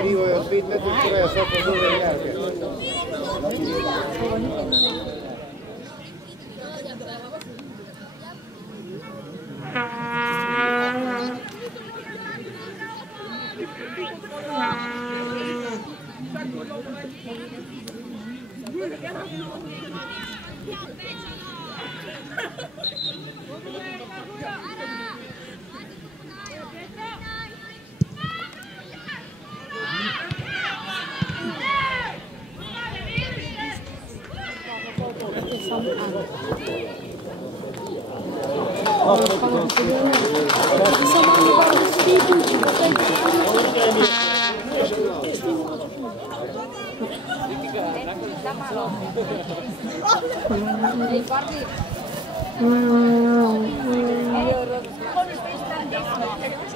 Krivo je od 5 metrov, skoraj je svako zove jarke.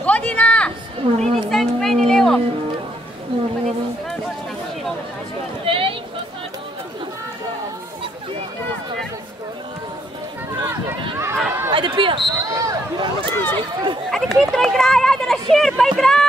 Godina! Pridi se k meni levo! Ajde Pija! Ajde hitro igraj, ajde na šir pa igraj!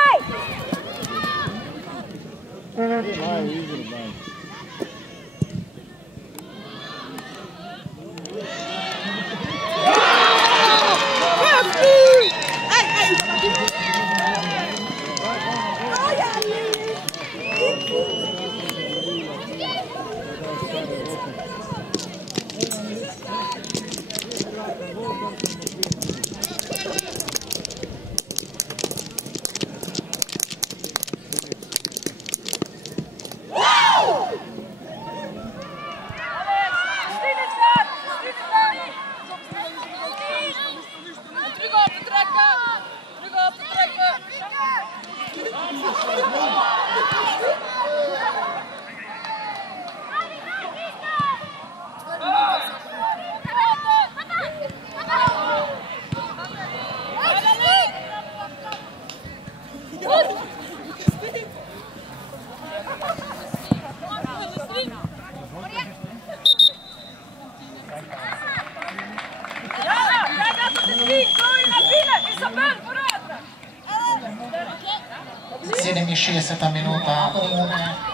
Minuta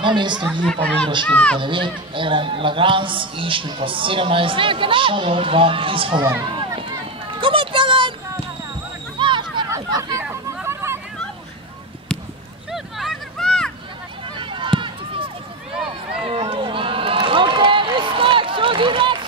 na mestu Ljupa v igro številko 9, Eren Lagrans in številko 17, Šalot van Ishoven. Oké, rustig, zo direct!